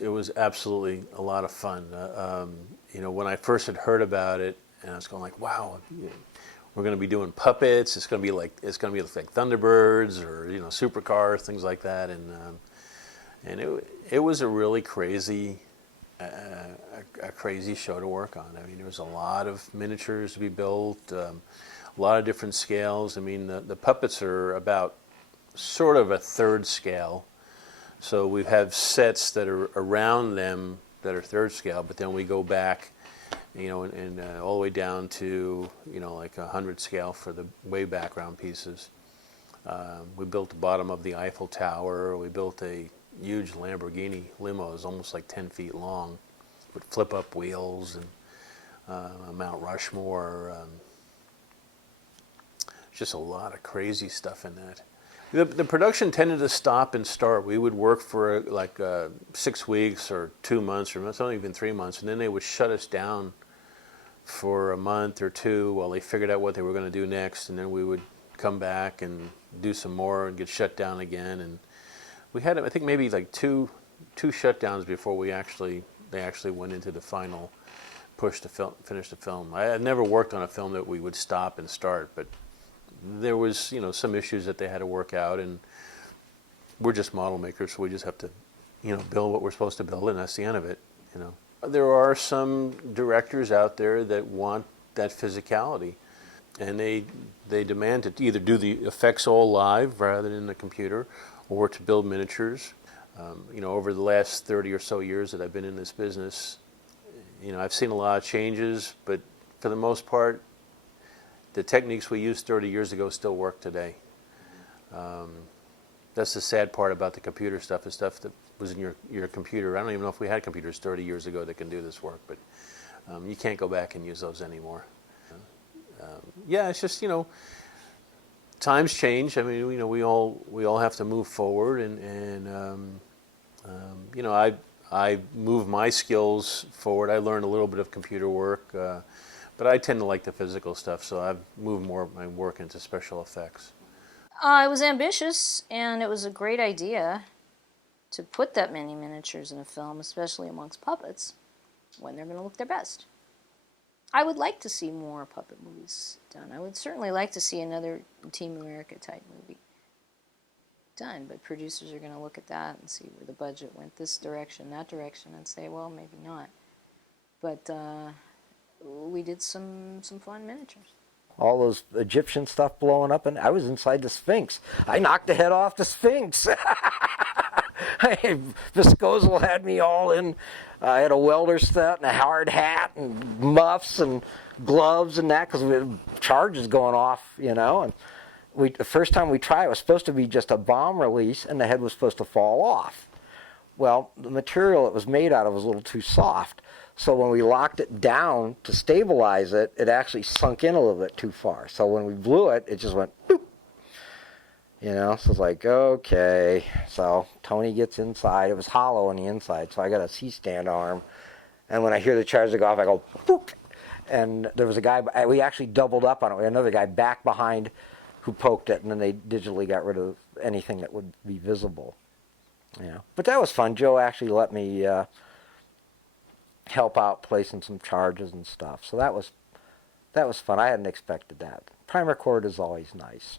It was absolutely a lot of fun. When I first had heard about it, and I was going like, "Wow, we're going to be doing puppets. It's going to be like Thunderbirds or supercars, things like that." And it was a really crazy a crazy show to work on. I mean, there was a lot of miniatures to be built, a lot of different scales. I mean, the puppets are about sort of a third scale. So we have sets that are around them that are third scale, but then we go back, and all the way down to, like 100 scale for the way background pieces. We built the bottom of the Eiffel Tower. We built a huge Lamborghini limo. It was almost like 10 feet long with flip-up wheels and Mount Rushmore. Just a lot of crazy stuff in that. The production tended to stop and start. We would work for 6 weeks or 2 months, or it's only even 3 months, and then they would shut us down for a month or two while they figured out what they were going to do next, and then we would come back and do some more and get shut down again. And we had, I think, maybe like two shutdowns before they actually went into the final push to finish the film. I had never worked on a film that we would stop and start, but there was, some issues that they had to work out, and we're just model makers, so we just have to, build what we're supposed to build, and that's the end of it, There are some directors out there that want that physicality, and they demand to either do the effects all live rather than in the computer, or to build miniatures. Over the last 30 or so years that I've been in this business, I've seen a lot of changes, but for the most part, the techniques we used 30 years ago still work today. That's the sad part about the computer stuff, the stuff that was in your computer. I don't even know if we had computers 30 years ago that can do this work, but you can't go back and use those anymore. It's just, times change. I mean, we all have to move forward, and I move my skills forward. I learned a little bit of computer work, but I tend to like the physical stuff, so I've moved more of my work into special effects. It was ambitious, and it was a great idea to put that many miniatures in a film, especially amongst puppets, when they're going to look their best. I would like to see more puppet movies done. I would certainly like to see another Team America type movie done, but producers are going to look at that and see where the budget went this direction, that direction, and say, well, maybe not. But we did some fun miniatures. All those Egyptian stuff blowing up, and I was inside the Sphinx. I knocked the head off the Sphinx. Viscoso had me all in. I had a welder set and a hard hat and muffs and gloves and that, because we had charges going off, And the first time we tried, it was supposed to be just a bomb release, and the head was supposed to fall off. Well, the material it was made out of was a little too soft. So when we locked it down to stabilize it, it actually sunk in a little bit too far. So when we blew it, it just went boop. So it's like, okay. So Tony gets inside. It was hollow on the inside, so I got a C-stand arm. And when I hear the charger go off, I go boop. And there was a guy, we actually doubled up on it. We had another guy back behind who poked it, and then they digitally got rid of anything that would be visible. But that was fun. Joe actually let me help out placing some charges and stuff. So that was fun. I hadn't expected that. Primer cord is always nice.